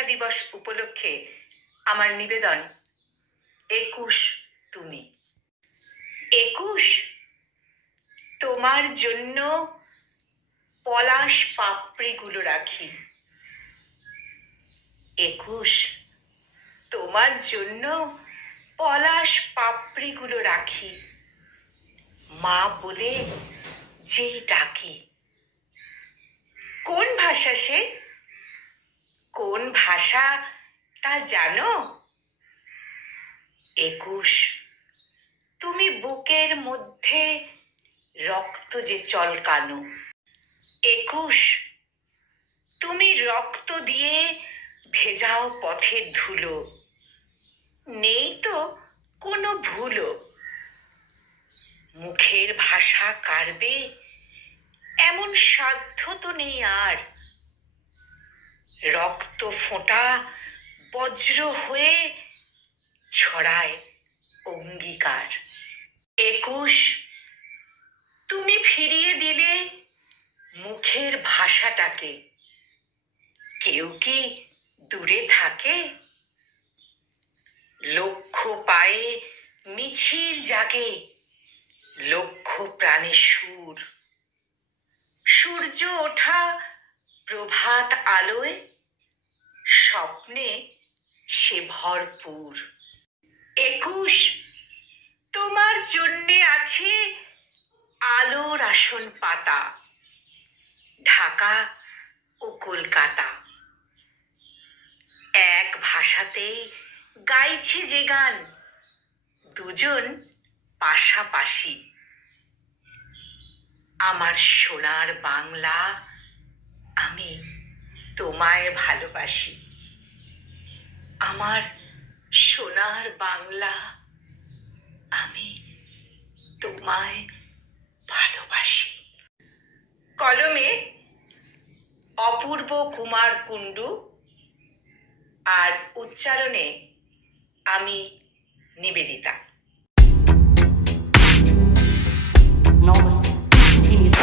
ভাষা দিবস উপলক্ষে আমার নিবেদন 21 তুমি। 21 তোমার জন্য পলাশ পাপড়িগুলো রাখি। 21 তোমার জন্য পলাশ পাপড়িগুলো রাখি, মা বলে যেই ডাকি। কোন ভাষা সে? কোন ভাষা তা জানো? 21 তুমি বুকের মধ্যে রক্ত যে চলকানো। 21 তুমি রক্ত দিয়ে ভেজাও পথের ধুলো, নেই তো কোনো ভুলো। মুখের ভাষা কাড়বে এমন সাধ্য তো নেই আর। রক্ত ফোঁটা বজ্র হয়ে ছড়ায় অঙ্গীকার। 21 তুমি ফিরিয়ে দিলে মুখের ভাষাটাকে। কেউ কি দূরে থাকে? লক্ষ পায়ে মিছিল জাগে, লক্ষ প্রাণে সুর। সূর্য ওঠা প্রভাত আলোয় স্বপ্নে সে ভরপুর। 21 তোমার জন্যে আছে আলোর আসন পাতা, ঢাকা ও কলকাতা। এক ভাষাতেই গাইছে যে গান, দুজন পাশাপাশি। আমার সোনার বাংলা, আমি তোমায় ভালোবাসি। আমার সোনার বাংলা, আমি তোমায় ভালোবাসি। কলমে অপূর্ব কুমার কুণ্ডু, আর উচ্চারণে আমি নিবেদিতা। Enormous, instantaneous